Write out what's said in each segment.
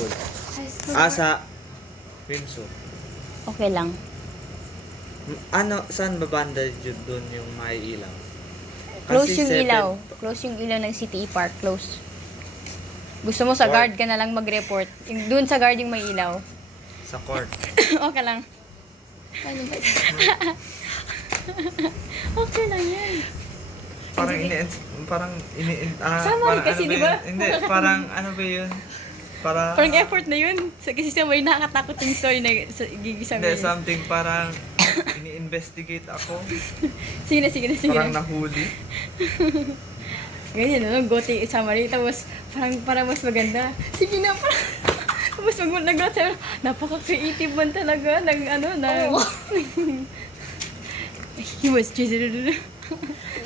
school. High school. Sa Wimsu. Okay lang. Ano, saan ba banda doon yung may ilaw? Close Kasi yung seven- ilaw. Close yung ilaw ng CTE Park. Close. Gusto mo sa guard ka na lang mag-report. Doon sa guard yung may ilaw. Sa court. Okay lang. Paano ba? Okay lang yan. Parang Sama parang kasi, ano ba di ba? yun? Hindi, parang ano ba yun? Parang effort na yun. Kasi sa may nakakatakot yung story na gigisama Hindi, yun. something parang ini-investigate ako. Sige na. Parang nahuli. Ganyan, no? Gote summary. Tapos, parang mas maganda. Sige na, parang... Tapos nag-note sa'yo, napaka-creative man talaga ng he was just...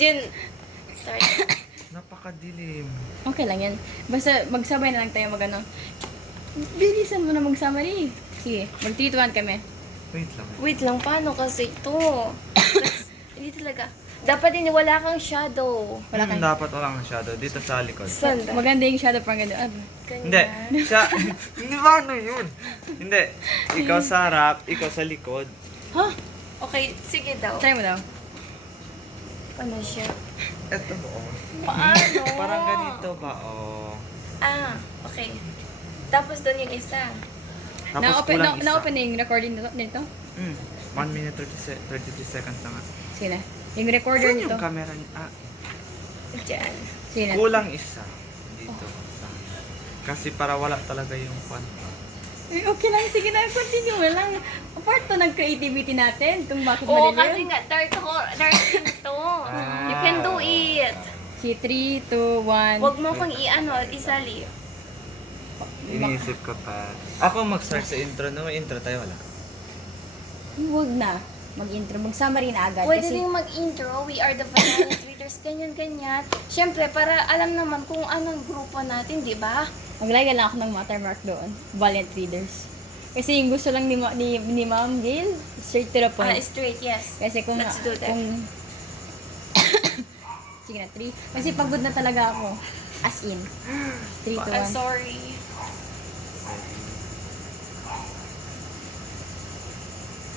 Jun. Sorry. Napakadilim. Okay lang yan. Basta magsabay na lang tayo mag-ano. Bilisan mo na mag-summary. Sige, mag-3 to 1 kami. Wait lang. Wait lang, paano kasi ito? Hindi talaga. Dapat din wala kang shadow. Wala kang... Dapat walang shadow dito sa likod. Saan? Maganda yung shadow parang gano'n. Hindi. Hindi ba ano yun? Hindi. Ikaw sa harap, ikaw sa likod. Ha? Okay, sige daw. Try mo daw. Paano siya? Eto ba? Paano? Parang ganito ba? Okay. Tapos doon yung isa. Tapos kulang isa. Na-open na yung recording nito? 1 minute 33 seconds na nga. Sige na. Yung recorder Saan nito. yung camera niya? Diyan. Sige na. Kulang isa. Dito. Kasi para wala talaga yung fun. Okay lang, sige na. Continue mo lang. Part to ng creativity natin. Kung bakit Oo, maliliw. kasi nga, dark thing to. You can do it. Si 3, 2, 1. Huwag mo kang isali. Iniisip ko pa. Ako mag-start sa intro. No, may intro tayo wala. Huwag na. Mag-intro. Mag-summary na agad. Pwede Kasi rin mag-intro. We are the Valiant Readers. Ganyan. Siyempre, para alam naman kung anong grupo natin, di ba? maglagay lang ako ng watermark doon. Valiant Readers. Kasi yung gusto lang ni Ma'am Gail, straight to the point. Straight, yes. Kasi kung... Let's do that. Sige na, 3. Kasi pagod na talaga ako. As in. 3 to 1. I'm sorry.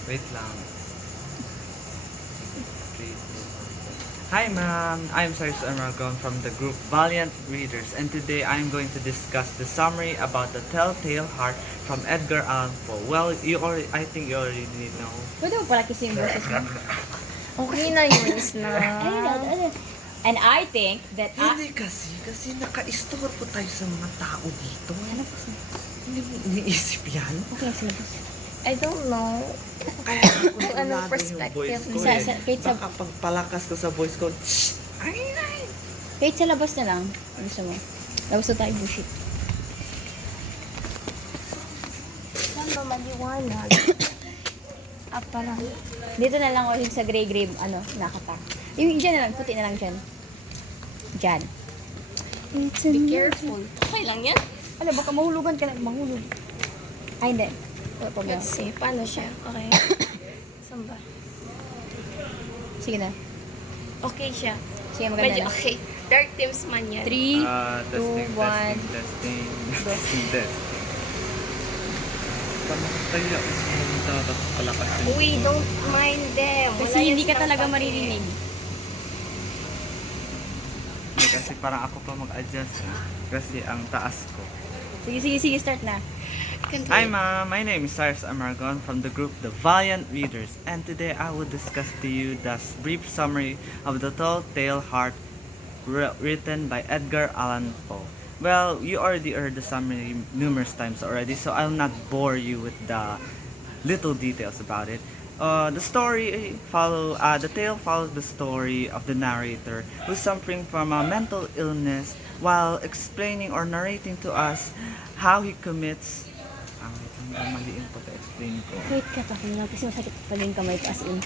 Wait lang. Hi ma'am, I'm Cyrus Amargon from the group Valiant Readers, and today I'm going to discuss the summary about The Telltale Heart from Edgar Allan Poe. Well, I think you already know. Pwede mo pala kasi yung boses mo. Okay na yun, na. And I think that... Hindi kasi naka-istorbo tayo sa mga tao dito. Ano po siya? Hindi mo iniisip yan? Okay, sila po. I don't know. Kaya ako Kung anong perspective. voice ko Kahit sa- Baka pagpalakas ko sa voice ko, ay. Kahit sa labas na lang. Gusto mo. Labas na tayo bullshit. Saan ba maliwanag? Parang... Dito na lang ako yung sa gray, nakatak. Yung dyan na lang, puti na lang dyan. Dyan. Be careful. Okay lang yan? Ano, baka mahulugan ka na. Mahulog. Ay, hindi. Wala pa ba? Let's see. Paano siya? Okay. Saan ba? Sige na. Okay siya. Sige, maganda Medyo na. okay. Dark themes man yan. 3, 2, 1. Testing. Pamakatayo ako sa mga palakas. We don't mind them. Kasi Wala yan hindi ka silang talaga pake. maririnig. Kasi parang ako pa mag-adjust. Kasi ang taas ko. Sige, start na. Can do Hi it. ma'am, my name is Cyrus Amargon from the group The Valiant Readers, and today I will discuss to you the brief summary of The Telltale Heart written by Edgar Allan Poe. Well, you already heard the summary numerous times already, so I'll not bore you with the little details about it. The tale follows the story of the narrator who's suffering from a mental illness while explaining or narrating to us how he commits. Maliin pa to explain ko. Wait ka pa kasi masakit pala yung kamay ko as in.